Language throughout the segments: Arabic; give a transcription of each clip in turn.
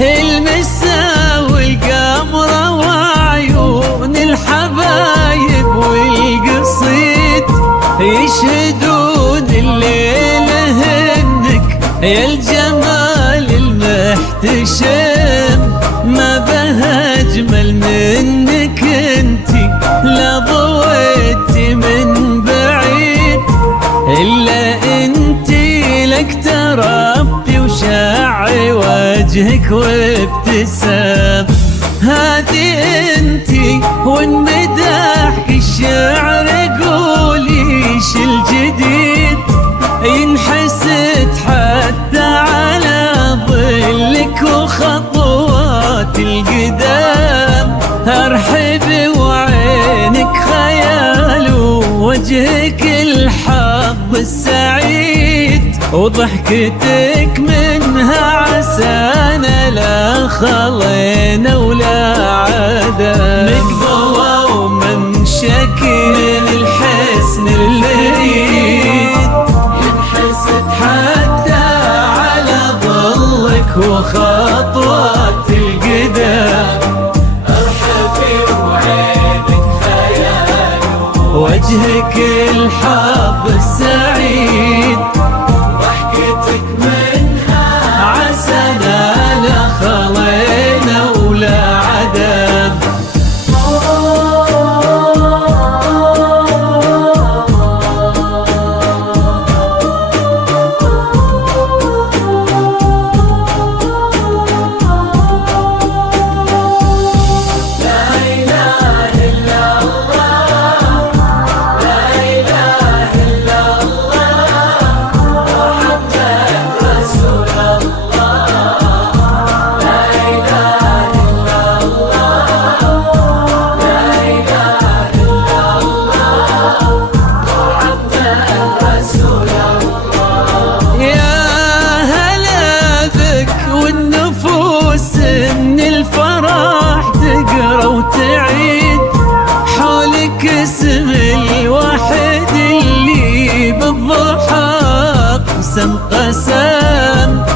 المسا والقمرة وعيون الحبايب والقصيد يشهدون الليلة هنك يا الجمال المحتشم. ما بها أجمل منك انتي، لا ضويتي من بعيد إلا انتي لك تربي وشاعي وجهك وابتسام. هذه انتي وانمداح الشعر قوليش الجديد ينحسد حتى على ظلك وخطوات القدام. ارحبي وعينك خيال ووجهك الحظ السعيد وضحكتك منها عسانا لا خلينا ولا عدا. مقبضة وممشكي من الحسن الفريد ينحسد حتى على ظلك وخطوات القدام. ارحبي وعينك خيال وجهك الحظ السعيد ضحكتك منها عسانا لا خلينا ولا عدم. اسم الواحد اللي بالضحى قسم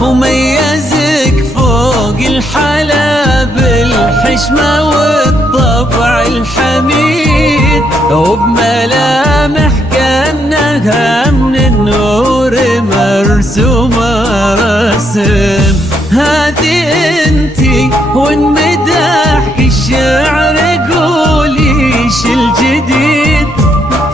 وميزك فوق الحلا بالحشمة والطبع الحميد وبملامح كأنها من النور مرسومة رسم. هذه انتي وانمداح الشعر قوليش الجديد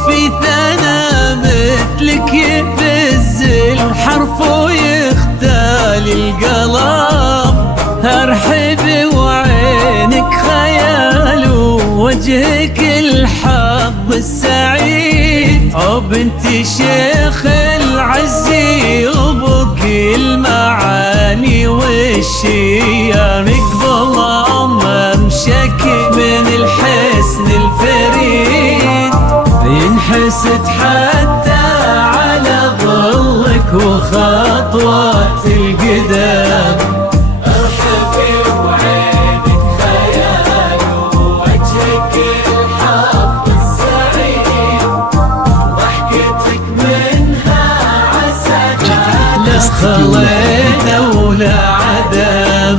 في ثنا مثلك يفز الحرف ويختال القلم. ارحبي وعينك خيال ووجهك الحظ السعيد وبنت شيخ العزي وبك المعاني والشيام. مقبضة ممشكي من الحسن الفريد ينحسد حتى على ظلك وخطوات القدام. ارحبي وعينك خيال ووجهك الحظ السعيد ضحكتك منها عسانا لا خلينا ولا عدم.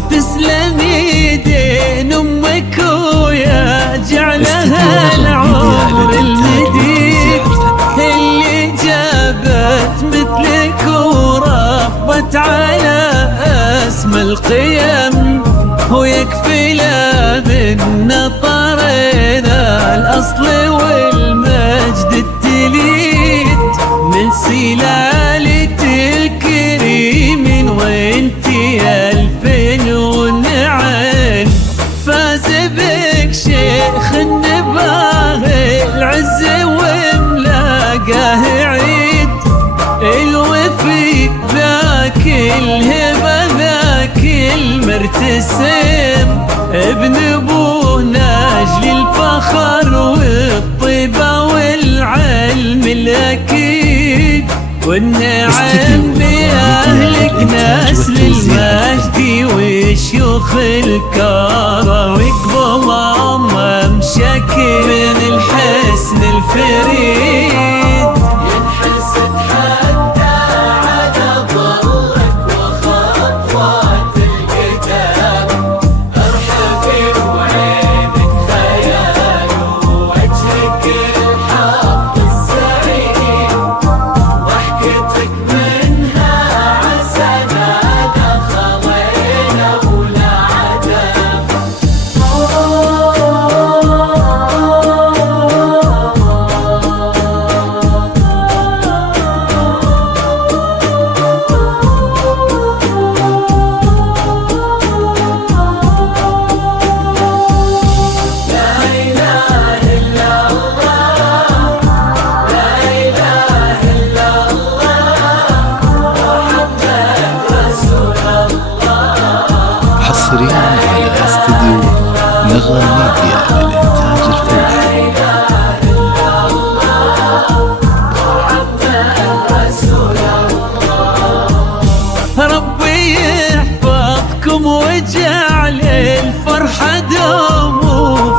وتسلم يدين امك ويا جعلها العمر المديد اللي جابت مثلك وربت على اسم القيم، ويكفي لا من طرينا الاصل والمجد التليد من سلالة الكريمين، وانتي الفين ونعين فاز بك شيخ النباغي العز وملاقاه عيد الوفي ذاك الهبة ذاك المرتسم ابن ابوه ناجل الفخر والطيبة والعلم الاكيد، والنعم بأهلك نسل المجد وشيوخ الكرم ويقبل أمام شكل من الحسن الفريد ينحسد حتى على ظهرك وخطوات القدام ارحبي وعينك خيال ووجهك الحق السعيد ضحكتك منها عسنات خضينا ولا عدم. حصريا على استديو نغمة ميديا للإنتاج الفني. ربي يحفظكم ويجعل الفرحة دوم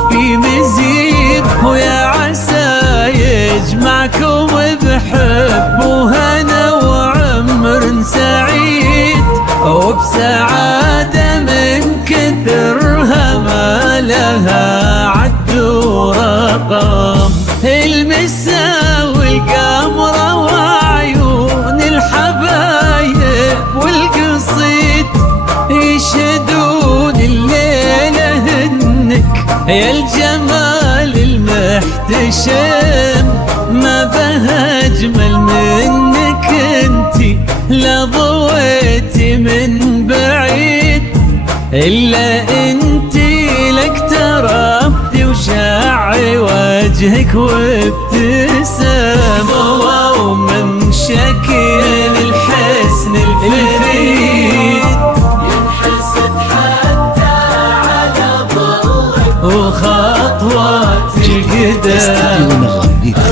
في مزيد، ويا عسى يجمعكم بحب وهنا وعمر سعيد وبسعادة من كثرها ما لها عد ورقم، المسا والقمرة وعيون الحبايب والقصيد يشهدون الليلة انك يا الجمال المحتشم، ما بها اجمل منك انتي لا ضويتي من بعيد الا انتي لك تربتي وشاعي وجهك وابتسام، ومن شكل الحسن الفريد ينحسد حتى على ظهرك وخطوات القدام استديو نغمة ميديا.